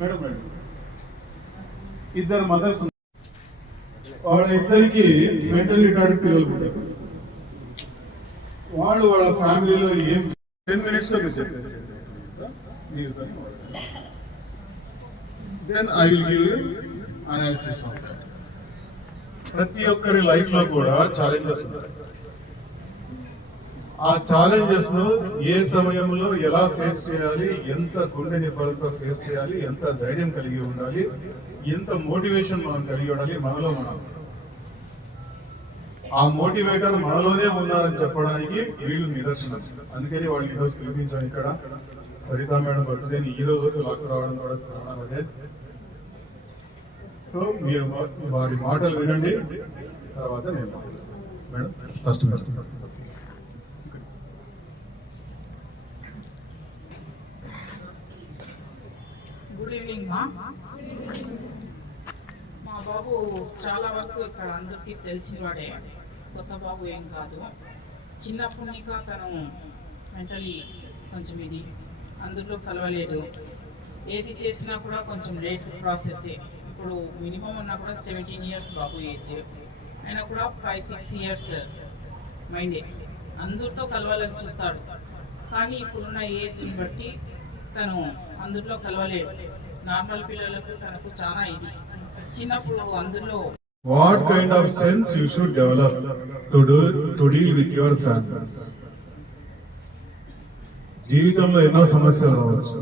Madam ఇద్దరు mothers, వాళ్ళ ఇద్దరికి మెంటల్ రిటార్డ్ పిల్లలు ఉంటారు. వాళ్ళు వాళ్ళ ఫ్యామిలీలో ఏం 10 minutes లో మీరు చెప్పేసి then I will give analysis of that. ప్రతి ఒక్కరి లైఫ్ లో కూడా ఛాలెంజెస్ ఉంటాయి. ఆ ఛాలెంజెస్ ను ఏ సమయంలో ఎలా ఫేస్ చేయాలి, ఎంత గుండె నిబ్బరంతో ఫేస్ చేయాలి, ఎంత ధైర్యం కలిగి ఉండాలి, ఎంత మోటివేషన్ మనం కలిగి ఉండాలి, మనలో మనం. ఆ మోటివేటర్ మనలోనే ఉన్నారని చెప్పడానికి వీళ్ళు నిదర్శనం. అందుకని వాళ్ళు ఈరోజు పిలిపించాను ఇక్కడ. సరితా మేడం బర్త్డేని ఈ రోజు వరకు లాక్ రావడం కూడా కారణం అదే. సో మీరు వారి మాటలు వినండి, తర్వాత నేను madam first madam. Good evening మా బాబు చాలా వరకు ఇక్కడ అందరికీ తెలిసినవాడే, కొత్త బాబు ఏం కాదు. చిన్నప్పటి నుంచి తను మెంటలీ కొంచెం ఇది అందులో కలవలేడు. ఏది చేసినా కూడా కొంచెం లేట్ ప్రాసెస్. ఇప్పుడు మినిమం ఉన్నా కూడా 17 years బాబు ఏజ్, అయినా కూడా 5-6 years మైండే. అందరితో కలవాలని చూస్తాడు, కానీ ఇప్పుడున్న ఏజ్ని బట్టి తను అందులో కలవలేడు. నార్మల్ పిల్లలకు తనకు చాలా ఇది. చిన్నప్పుడు అందులో What kind of sense you should develop to deal with your families? జీవితంలో ఎన్నో సమస్యలు రావచ్చు,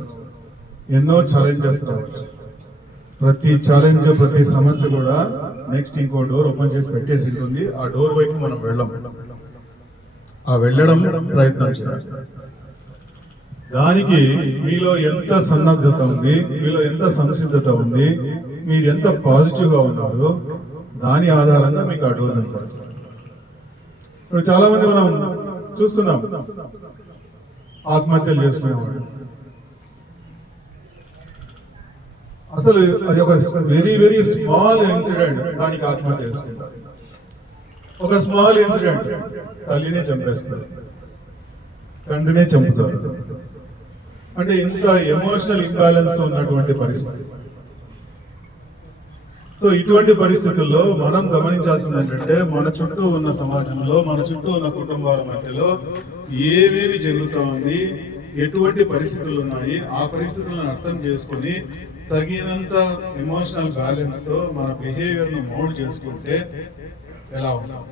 ఎన్నో ఛాలెంజెస్ రావచ్చు. ప్రతి ఛాలెంజ్, ప్రతి సమస్య కూడా నెక్స్ట్ ఇంకో డోర్ ఓపెన్ చేసి పెట్టేసి ఉంటుంది. ఆ డోర్ వైపు మనం వెళ్ళడం ప్రయత్నం చేయాలి. దానికి మీలో ఎంత సన్నద్ధత ఉంది, మీలో ఎంత సంసిద్ధత ఉంది, మీరు ఎంత పాజిటివ్ గా ఉన్నారు, దాని ఆధారంగా మీకు ఆ డోర్ నిలబడుతుంది. ఇప్పుడు చాలా మంది మనం చూస్తున్నాం ఆత్మహత్యలు చేసుకునేవాడు. అసలు అది ఒక వెరీ వెరీ స్మాల్ ఇన్సిడెంట్, దానికి ఆత్మహత్య చేసుకుంటారు. ఒక స్మాల్ ఇన్సిడెంట్ తల్లినే చంపేస్తారు, తండ్రినే చంపుతారు. అంటే ఇంత ఎమోషనల్ ఇంబ్యాలెన్స్ ఉన్నటువంటి పరిస్థితి. సో ఇటువంటి పరిస్థితుల్లో మనం గమనించాల్సింది ఏంటంటే, మన చుట్టూ ఉన్న సమాజంలో, మన చుట్టూ ఉన్న కుటుంబాల మధ్యలో ఏమేమి జరుగుతూ ఉంది, ఎటువంటి పరిస్థితులు ఉన్నాయి, ఆ పరిస్థితులను అర్థం చేసుకుని తగినంత ఎమోషనల్ బ్యాలెన్స్ తో మన బిహేవియర్ ను మోల్డ్ చేసుకుంటే ఎలా ఉన్నాం.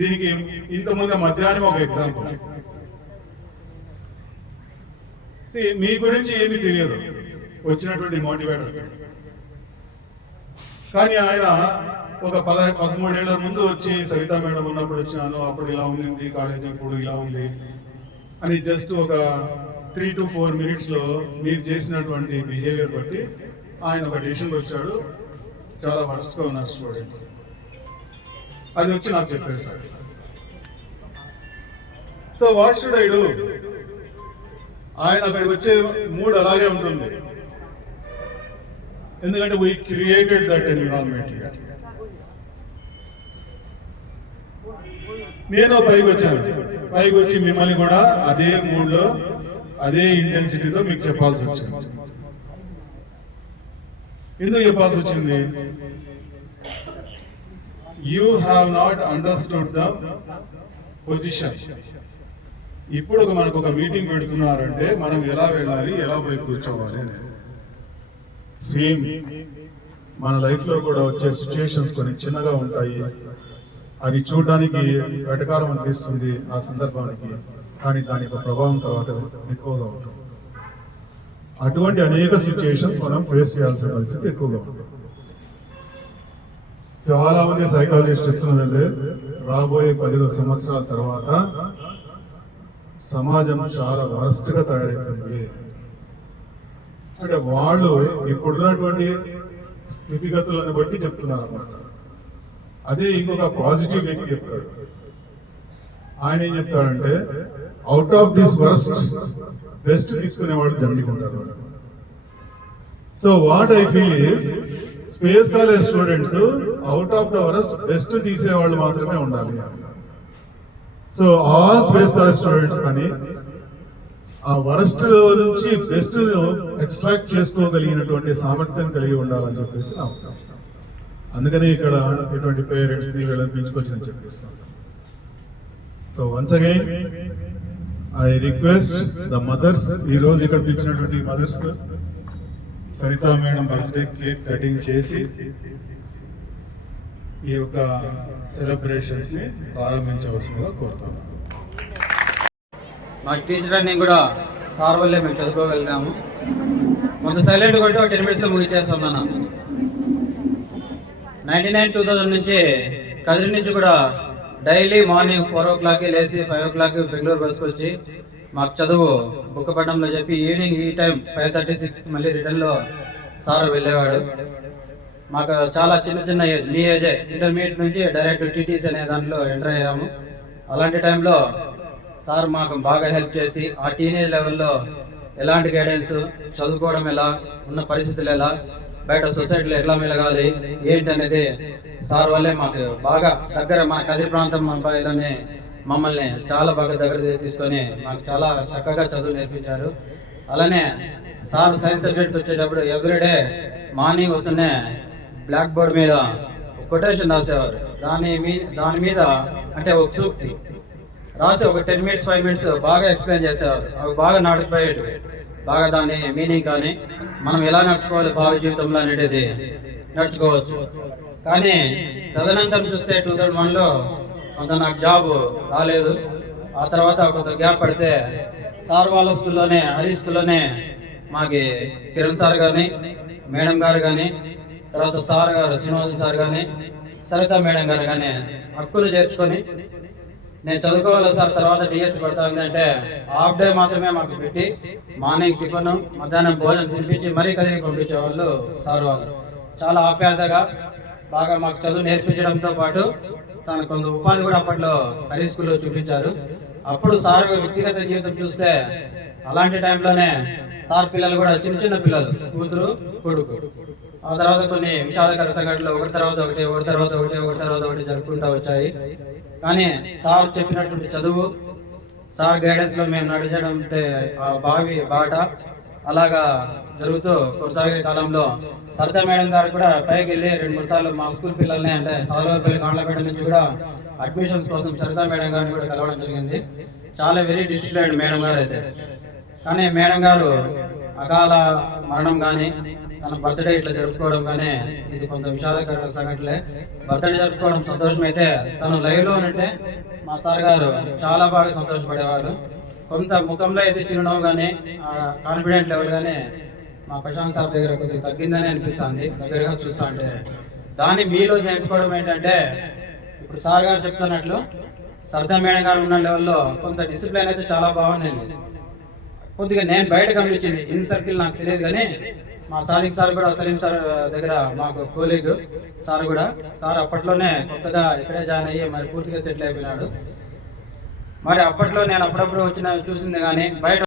దీనికి ఇంతకుముందు మధ్యాహ్నం ఒక ఎగ్జాంపుల్. మీ గురించి ఏమీ తెలియదు వచ్చినటువంటి మోటివేటర్, కానీ ఆయన ఒక 13 ఏళ్ల ముందు వచ్చి సరితా మేడం ఉన్నప్పుడు వచ్చాను, అప్పుడు ఇలా ఉండింది కాలేజ్, ఇప్పుడు ఇలా ఉంది అని జస్ట్ ఒక 3 to 4 minutes లో మీరు చేసినటువంటి బిహేవియర్ బట్టి ఆయన ఒక డెసిషన్కి వచ్చాడు. చాలా వర్స్ట్ గా ఉన్నారు స్టూడెంట్స్, అది వచ్చి నాకు చెప్పేశాడు. So what should I do? ఆయన అక్కడికి వచ్చే మూడ్ అలాగే ఉంటుంది, ఎందుకంటే we created that environment here. నేను పైకి వచ్చి మిమ్మల్ని కూడా అదే మూడ్ లో, అదే ఇంటెన్సిటీతో మీకు చెప్పాల్సి వచ్చింది. ఎందుకు చెప్పాల్సి వచ్చింది? You have not understood the position. ఇప్పుడు మనకు ఒక మీటింగ్ పెడుతున్నారంటే మనం ఎలా వెళ్ళాలి, ఎలా పోయి కూర్చోవాలి అని. సేమ్ మన లైఫ్ లో కూడా వచ్చే సిచ్యుయేషన్స్ కొన్ని చిన్నగా ఉంటాయి, అవి చూడడానికి వెటకారం అనిపిస్తుంది ఆ సందర్భానికి, కానీ దాని యొక్క ప్రభావం తర్వాత ఎక్కువగా ఉంటుంది. అటువంటి అనేక సిచ్యుయేషన్స్ మనం ఫేస్ చేయాల్సిన పరిస్థితి ఎక్కువగా ఉంటుంది. చాలా మంది సైకాలజిస్ట్ చెప్తున్నదంటే, రాబోయే 10 సంవత్సరాల తర్వాత సమాజం చాలా వరస్ట్ గా తయారవుతుంది. అంటే వాళ్ళు ఇప్పుడున్నటువంటి స్థితిగతులను బట్టి చెప్తున్నారు అన్నమాట. అదే ఇంకొక పాజిటివ్ వ్యక్తి చెప్తాడు. ఆయన ఏం చెప్తాడంటే, out of this worst best తీసుకునే వాళ్ళు దండికుంటారు. So what I feel is, space college students out of the worst best తీసేవాళ్ళు మాత్రమే ఉండాలి. So all space college students కానీ ఆ వరస్ట్ నుంచి బెస్ట్ ఎక్స్ట్రాక్ట్ చేసుకోగలిగినటువంటి సామర్థ్యం కలిగి ఉండాలని చెప్పేసి నా ఉద్దేశం. అందుకని ఇక్కడ ఇటువంటి పేరెంట్స్ ని వీళ్ళని పిలుచుకొచ్చని చెప్పేస్తాను. So once again I request the mothers, ఈ రోజు ఇక్కడ పిలిచినటువంటి mothers, Sarita madam birthday cake cutting చేసి ఈ యొక్క సెలబ్రేషన్స్ ని ప్రారంభించవలసిందిగా కోరుతాను. మా టీచర్ అని కూడా సార్ వల్లే మేము చదువుకోగలిగాము. కొంత సైలెంట్ కొట్టి ఒక 10 minutes ముగిచేస్తున్నాను. 99-2000 నుంచి కదిరి నుంచి కూడా డైలీ మార్నింగ్ 4 o'clock లేచి 5 o'clock బెంగళూరు బస్కి వచ్చి మాకు చదువు బుక్ పట్టడంలో చెప్పి ఈవినింగ్ ఈ టైం 5:36 మళ్ళీ రిటర్న్లో సార్ వెళ్ళేవాడు. మాకు చాలా చిన్న ఏజ్, మీ ఏజే, ఇంటర్మీడియట్ నుంచి డైరెక్ట్ టీటీసీ అనే దాంట్లో ఎంటర్ అయ్యాము. అలాంటి టైంలో సార్ మాకు బాగా హెల్ప్ చేసి ఆ టీనేజ్ లెవెల్లో ఎలాంటి గైడెన్స్, చదువుకోవడం ఎలా, ఉన్న పరిస్థితులు ఎలా, బయట సొసైటీలో ఎట్లా మెలగాలి ఏంటి అనేది సార్ వల్లే మాకు బాగా దగ్గర, మా కదిరి ప్రాంతం అబ్బాయిలని మమ్మల్ని చాలా బాగా దగ్గర తీసుకొని మాకు చాలా చక్కగా చదువు నేర్పించారు. అలానే సార్ సైన్స్ సబ్జెక్ట్ వచ్చేటప్పుడు ఎవ్రీడే మార్నింగ్ వస్తూనే బ్లాక్ బోర్డ్ మీద కొటేషన్ రాసేవారు. దాని మీద అంటే ఒక సూక్తి రాసి ఒక 10 minutes 5 minutes బాగా ఎక్స్ప్లెయిన్ చేసేవారు. అవి బాగా నాటుకుపోయేటివి. బాగా దాని మీనింగ్ కానీ మనం ఎలా నడుచుకోవాలి భావి జీవితంలో అనేది నడుచుకోవచ్చు. కానీ తదనంతరం చూస్తే 2001లో కొంత నాకు జాబ్ రాలేదు. ఆ తర్వాత కొంత గ్యాప్ పడితే సార్ వాళ్ళ స్కూల్లోనే, హరి స్కూల్లోనే మాకి కిరణ్ సార్ కానీ, మేడం గారు కానీ, తర్వాత సార్ గారు శ్రీనివాస సార్ కానీ, సరితా మేడం గారు కానీ హక్కులు చేర్చుకొని నేను చదువుకోవాలి సార్, తర్వాత డిఎస్ పడుతుంది అంటే హాఫ్ డే మాత్రమే మాకు పెట్టి మార్నింగ్ టిఫిన్, మధ్యాహ్నం భోజనం తినిపించి మరీ కదిరికి పంపించేవాళ్ళు సార్ వాళ్ళు. చాలా ఆప్యాయతగా బాగా మాకు చదువు నేర్పించడంతో పాటు తన కొంత ఉపాధి కూడా అప్పట్లో హరి స్కూల్లో చూపించారు. అప్పుడు సార్ వ్యక్తిగత జీవితం చూస్తే అలాంటి టైంలోనే సార్ పిల్లలు కూడా చిన్న పిల్లలు, కూతురు కొడుకు. ఆ తర్వాత కొన్ని విషాదకర సంఘటనలు ఒకటి తర్వాత ఒకటి జరుపుకుంటూ వచ్చాయి. కానీ సార్ చెప్పినటువంటి చదువు, సార్ గైడెన్స్ లో మేము నడిచడం అంటే ఆ భావి బాట అలాగా జరుగుతూ కొనసాగే కాలంలో సరితా మేడం గారు కూడా పైకి వెళ్ళి 2-3 సార్లు మా స్కూల్ పిల్లల్ని, అంటే సాల్వర్పల్లి కాండ్లపేట నుంచి కూడా అడ్మిషన్స్ కోసం సరితా మేడం గారిని కూడా కలవడం జరిగింది. చాలా వెరీ డిసిప్లైన్డ్ మేడం గారు అయితే. కానీ మేడం గారు అకాల మరణం కానీ, తన బర్త్డే ఇట్లా జరుపుకోవడం కానీ ఇది కొంత విషాదకర సంఘటనలే. బర్త్డే జరుపుకోవడం సంతోషం అయితే తను లైవ్ లో ఉంటే మా సార్ గారు చాలా బాగా సంతోషపడేవారు. కొంత ముఖంలో అయితే చిరునవ్వు కానీ, కాన్ఫిడెంట్ లెవెల్ కానీ మా ప్రశాంత్ సార్ దగ్గర కొద్దిగా తగ్గిందని అనిపిస్తుంది దగ్గరగా చూస్తా అంటే. దాన్ని మీలో నేర్చుకోవడం ఏంటంటే, ఇప్పుడు సార్ గారు చెప్తున్నట్లు సరితా మేడం గారు ఉన్న లెవెల్లో కొంత డిసిప్లైన్ అయితే చాలా బాగుంది. కొద్దిగా నేను బయట గమనించింది, ఇన్ సర్కిల్ నాకు తెలియదు కానీ మా సాదిక్ సార్ కూడా, సలీం సార్ దగ్గర మాకు కోలీగ్ సార్ కూడా, సార్ అప్పట్లోనే కొత్తగా ఇక్కడే జాయిన్ అయ్యి మరి పూర్తిగా సెటిల్ అయిపోయినాడు. మరి అప్పట్లో నేను అప్పుడప్పుడు చూసింది కానీ బయట